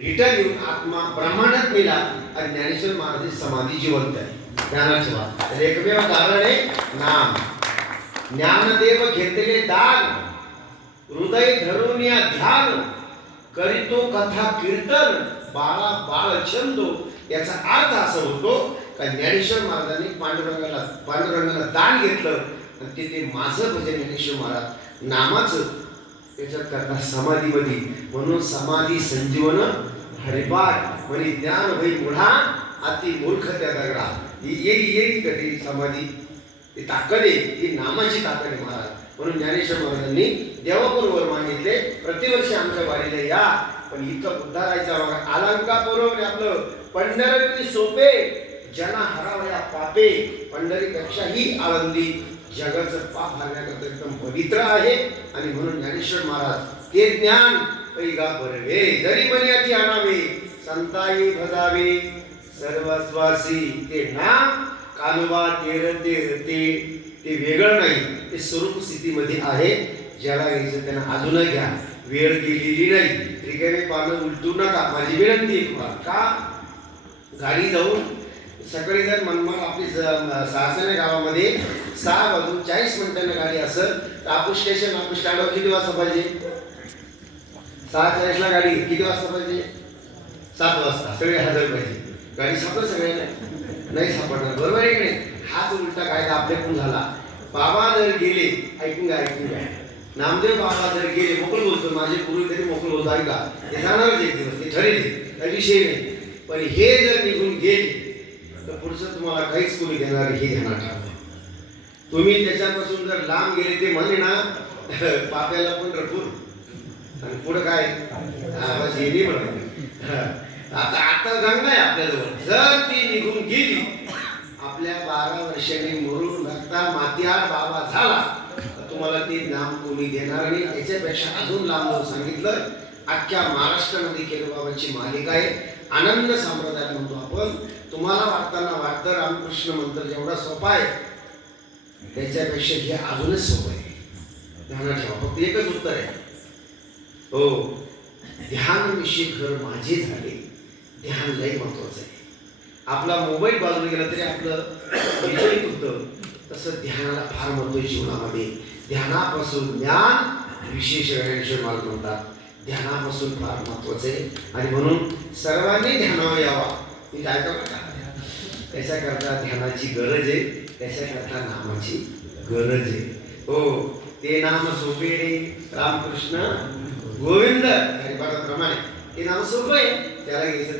Return येऊन आत्मा ब्रह्मांडात नेला आणि ज्ञानेश्वर महाराज समाधी जिवंत आहे. ज्ञानाची वाट तर एकमेव कारण आहे नाम. ज्ञानदेव घेतले दान, हृदय धरून या ध्यान, करीतो कथा कीर्तन, बाळा बाळ छंदो. याचा अर्थ असा होतो का ज्ञानेश्वर महाराजांनी पांडुरंगाला दान घेतलं आणि ते माझं भजन ज्ञानेश्वर महाराज नामाचं त्याच्यात करता समाधीमध्ये. म्हणून समाधी संजीवन हरिपाठ म्हणे ज्ञान भाई मुढा अति मूर्ख त्या दगडा. येईल कधी समाधी ती ताकद आहे, ती नामाची ताकद आहे महाराज. म्हणून ज्ञानेश्वर महाराजांनी देवापूर वर मागितले प्रतिवर्षी आमच्या वारीला या, पण इथं उद्धारायचा अलंकापूर आपलं पंढरी सोपे जना हरावया पापे. पंढरीपेक्षाही आळंदी जगाचं पाप हरण्याकरता एकदम पवित्र आहे. आणि म्हणून ज्ञानेश्वर महाराज ते ज्ञान पैगा बरवे जरी मनियाची आणावे, संताई भजावे सर्वस्वासी. ते नाम कानुबा ते वेगळं नाही, ते स्वरूप स्थितीमध्ये आहे. ज्याला घ्यायचं त्यांना अजूनही घ्या, वेळ गेलेली नाही. रिकामे पानं उलटू नका, माझी विनंती आहे तुम्हाला. का गाडी जाऊन सकाळी जर मनमाड आपली सासने गावामध्ये 6:40 गाडी असेल तर आपण स्टेशन आपण स्टँडवर किती वाजता पाहिजे? 6:40 गाडी किती वाजता पाहिजे? 7 वाजता. सगळे हजर पाहिजे. गाडी सापड सगळ्यांना नाही सापडणार, बरोबर आहे की नाही? हाच उलटा कायदा आपल्याकडून झाला. बाबा जर गेले, ऐकून घ्या नामदेव बाबा जर गेले, मोकळ बोलतो, माझे पूर्वी तरी मोकळ बोलतो, ऐका ते जाणारच एक दिवस, ते ठरेल, काही विषय नाही. पण हे जर निघून गेले तर पुढचं तुम्हाला काहीच कोणी देणार हे ध्यानात ठेवा. तुम्ही त्याच्यापासून जर लांब गेले, ते म्हणे ना पाप्याला पण रपूर आणि पुढं काय बस हे म्हणा. आता गंगा आहे आपल्याजवळ, जर ती निघून गेली, आपल्या 12 वर्षांनी मरून रक्ता मातीआड बाबा झाला तर तुम्हाला ते नाम कोणी देणार नाही. याच्यापेक्षा अजून लांब जाऊन सांगितलं, अख्ख्या महाराष्ट्रामध्ये केलोबाबाची मालिका आहे. आनंद संप्रदाय म्हणतो आपण. तुम्हाला वाटतं रामकृष्ण मंत्र जेवढा सोपा आहे त्याच्यापेक्षा हे अजूनच सोपं आहे. ध्यानात ठेवा, फक्त एकच उत्तर आहे हो, ध्यान विषयी घर माझे झाले. ध्यान लय महत्वाचं आहे. आपला मोबाईल बाजूला गेला तरी आपलं विचलित होतं, तसं ध्यानाला फार महत्व आहे जीवनामध्ये. ध्यानापासून ज्ञान विशेष ज्ञानेश्वर महाराज म्हणतात. ध्यानापासून फार महत्वाचं आहे आणि म्हणून सर्वांनी ध्यानावर यावा. मी काय करतो त्याच्याकरता ध्यानाची गरज आहे, त्याच्याकरता नामाची गरज आहे. हो, ते नाम सोपे रामकृष्ण गोविंद हरिपाठाप्रमाणे ते नाम सोपं आहे, त्याला घ्यायचं.